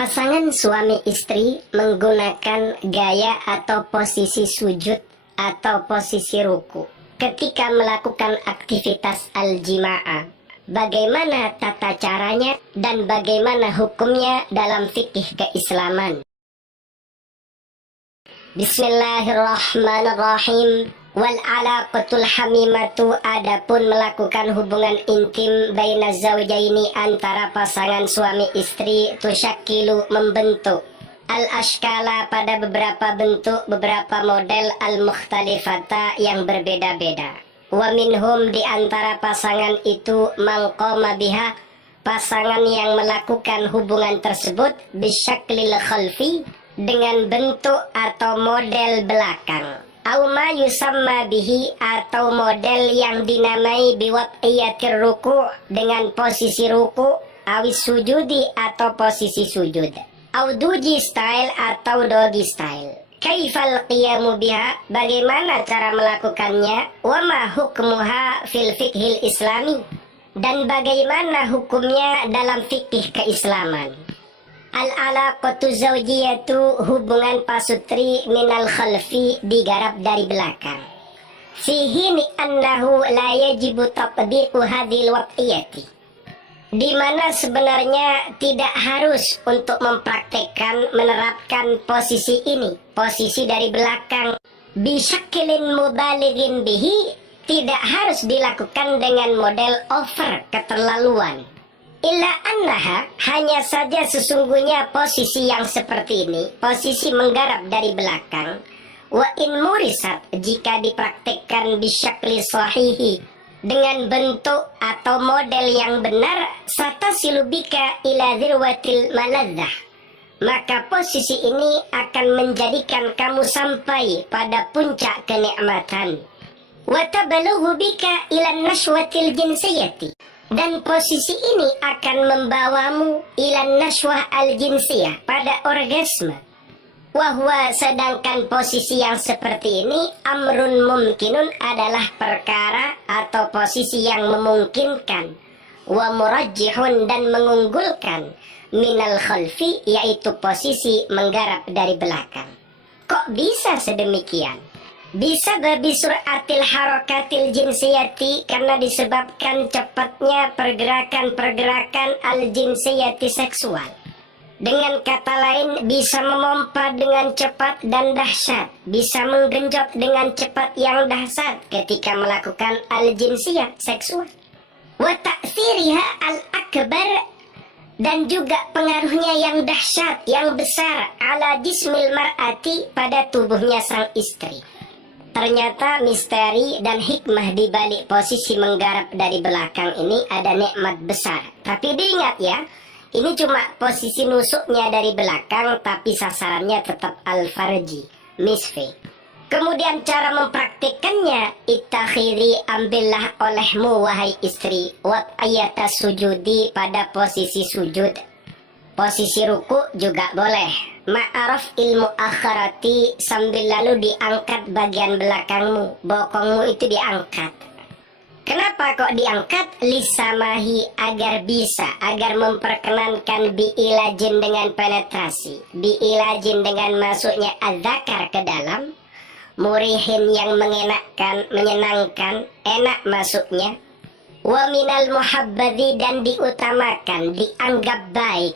Pasangan suami istri menggunakan gaya atau posisi sujud atau posisi ruku ketika melakukan aktivitas al-jima'ah. Bagaimana tata caranya dan bagaimana hukumnya dalam fikih keislaman? Bismillahirrahmanirrahim. Wal alaqatul hamimatu, adapun melakukan hubungan intim baina zaujaini antara pasangan suami istri, tusyakilu membentuk al ashkala pada beberapa bentuk, beberapa model al mukhtalifata yang berbeda-beda. Wa minhum, di antara pasangan itu, mangqama biha, pasangan yang melakukan hubungan tersebut bisyaklil khalfi, dengan bentuk atau model belakang. Auma yusamma bihi, atau model yang dinamai biwat'iyatir ruku, dengan posisi ruku, awis sujudi, atau posisi sujud, auduji style atau dogi style. Kaifal qiyamu biha, bagaimana cara melakukannya, wama hukmuha fil fikhil islami, dan bagaimana hukumnya dalam fikih keislaman. Al-alaqatu zawjiyatu, hubungan pasutri, minal khalfi, digarap dari belakang. Fihi annahu la yajibu tatbiqu hadhil waqiyati, di mana sebenarnya tidak harus untuk mempraktekkan, menerapkan posisi ini, posisi dari belakang. Bisyakilin mubalighin bihi, tidak harus dilakukan dengan model over, keterlaluan. Illa annaha, hanya saja sesungguhnya posisi yang seperti ini, posisi menggarap dari belakang, wa in murisat, jika dipraktekkan bisyakli sahihi, dengan bentuk atau model yang benar, satasilubika ila dzirwatil maladzah, maka posisi ini akan menjadikan kamu sampai pada puncak kenikmatan. Wa tabalughu bika ila nashwatil jinsiyati, dan posisi ini akan membawamu ilan nashwah al-jinsiyah, pada orgasme. Wahwa, sedangkan posisi yang seperti ini, amrun mumkinun, adalah perkara atau posisi yang memungkinkan. Wa murajjihun, dan mengunggulkan, minal khalfi, yaitu posisi menggarap dari belakang. Kok bisa sedemikian? Bisa babi suratil harakatil jinsiyati, karena disebabkan cepatnya pergerakan-pergerakan al-jinsiyati seksual. Dengan kata lain, bisa memompa dengan cepat dan dahsyat, bisa menggenjot dengan cepat yang dahsyat ketika melakukan al-jinsiyah seksual. Wa ta'thiriha al-akbar, dan juga pengaruhnya yang dahsyat, yang besar, ala jismil mar'ati, pada tubuhnya sang istri. Ternyata misteri dan hikmah di balik posisi menggarap dari belakang ini ada nikmat besar. Tapi diingat ya, ini cuma posisi nusuknya dari belakang, tapi sasarannya tetap al-farji, misfi. Kemudian cara mempraktikkannya, ittakhiri, ambillah olehmu wahai istri, wat ayata sujudi, pada posisi sujud. Posisi ruku juga boleh. Ma'araf ilmu akharati, sambil lalu diangkat bagian belakangmu, bokongmu itu diangkat. Kenapa kok diangkat? Lisamahi, agar bisa, agar memperkenankan biilajin, dengan penetrasi, biilajin, dengan masuknya adzakar ke dalam, murihin, yang mengenakkan, menyenangkan, enak masuknya, wa minal muhabbadi, dan diutamakan, dianggap baik,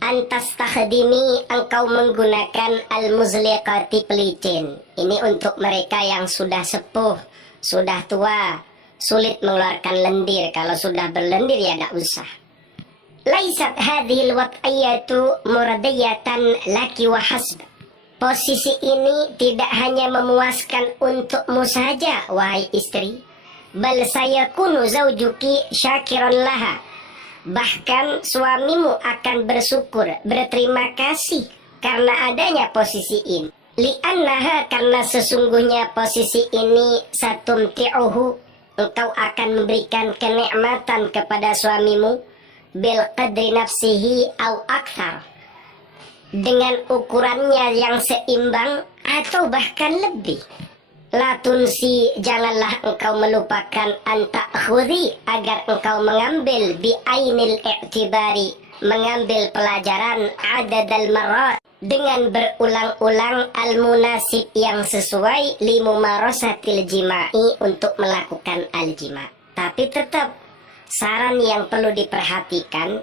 antas takhdimi, engkau menggunakan al-muzliqati, pelicin. Ini untuk mereka yang sudah sepuh, sudah tua, sulit mengeluarkan lendir. Kalau sudah berlendir ya tidak usah. Laisat hadhil wat'iyatu muradiyatan laki wa hasb, posisi ini tidak hanya memuaskan untukmu saja wahai istri, bal sayakunu zaujuki syakiran laha, bahkan suamimu akan bersyukur, berterima kasih karena adanya posisi ini. Li'annaha, karena sesungguhnya posisi ini, satumti'uhu, engkau akan memberikan kenikmatan kepada suamimu, bil qadri nafsihi au akthar, dengan ukurannya yang seimbang atau bahkan lebih. La tunsi, janganlah engkau melupakan, anta khudi, agar engkau mengambil bi ainil i'tibari, mengambil pelajaran adadal marat dengan berulang-ulang al-munasib yang sesuai limumarasatil jima'i untuk melakukan al-jima. Tapi tetap saran yang perlu diperhatikan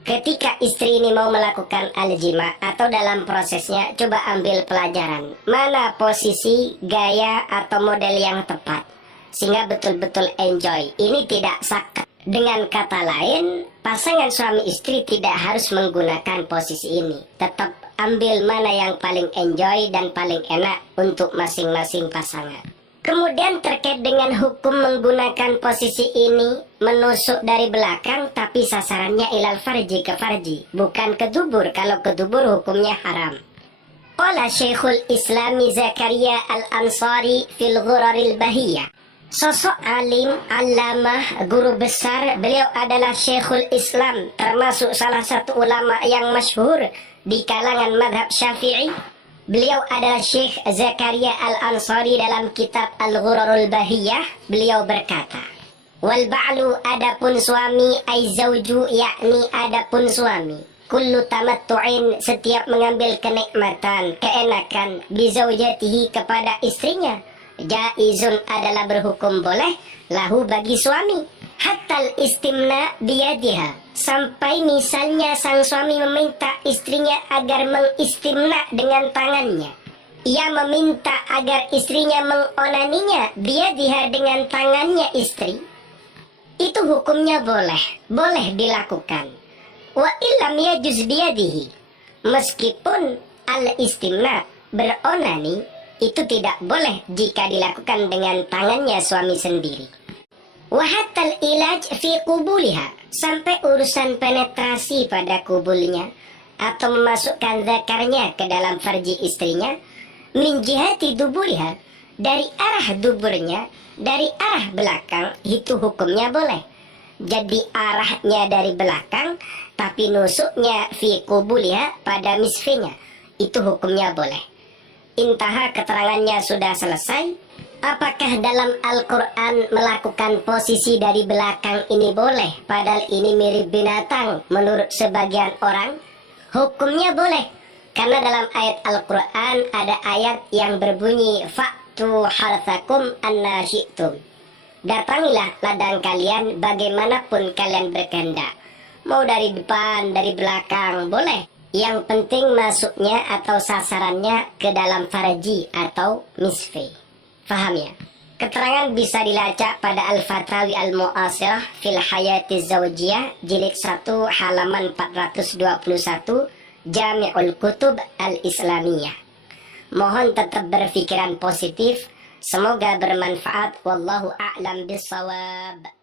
ketika istri ini mau melakukan al-jima atau dalam prosesnya, coba ambil pelajaran mana posisi, gaya, atau model yang tepat sehingga betul-betul enjoy. Ini tidak sakit. Dengan kata lain, pasangan suami istri tidak harus menggunakan posisi ini. Tetap ambil mana yang paling enjoy dan paling enak untuk masing-masing pasangan. Kemudian terkait dengan hukum menggunakan posisi ini, menusuk dari belakang tapi sasarannya ilal farji, ke farji, bukan ke dubur. Kalau ke dubur hukumnya haram. Qala Syekhul Islami Zakaria Al-Ansari fil Ghuraril Bahiyah. Sosok alim, alamah, guru besar, beliau adalah Syekhul Islam, termasuk salah satu ulama yang masyhur di kalangan madhab Syafi'i. Beliau adalah Syekh Zakaria Al-Ansari. Dalam kitab Al-Ghurarul Bahiyah, beliau berkata, wal ba'lu, adapun suami, ay zawju, yakni adapun suami, kullu tamattu'in, setiap mengambil kenikmatan, keenakan, bizaujatihi, kepada istrinya, jaizun, adalah berhukum boleh, lahu, bagi suami, hatal istimna biyadiha, sampai misalnya sang suami meminta istrinya agar mengistimna dengan tangannya. Ia meminta agar istrinya mengonaninya biyadiha, dengan tangannya istri. Itu hukumnya boleh dilakukan. Wa illam yajuz biyadihi, meskipun al-istimna, beronani, itu tidak boleh jika dilakukan dengan tangannya suami sendiri. Wahatal ilaj fi kubuliha, sampai urusan penetrasi pada kubulnya atau memasukkan zakarnya ke dalam farji istrinya, min jihati duburiha, dari arah duburnya, dari arah belakang, itu hukumnya boleh. Jadi arahnya dari belakang tapi nusuknya fi kubuliha, pada misfinya, itu hukumnya boleh. Intaha, keterangannya sudah selesai. Apakah dalam Al-Quran melakukan posisi dari belakang ini boleh, padahal ini mirip binatang menurut sebagian orang? Hukumnya boleh, karena dalam ayat Al-Quran ada ayat yang berbunyi fa'tu harthakum anna syi'tum, datangilah ladang kalian bagaimanapun kalian berkehendak. Mau dari depan, dari belakang, boleh. Yang penting masuknya atau sasarannya ke dalam farji atau misfi. Faham ya? Keterangan bisa dilacak pada Al-Fatawi Al-Mu'asirah fil Hayati Zawjiyah, jilid 1 halaman 421, Jami'ul Kutub Al-Islamiyah. Mohon tetap berpikiran positif. Semoga bermanfaat. Wallahu a'lam bishawab.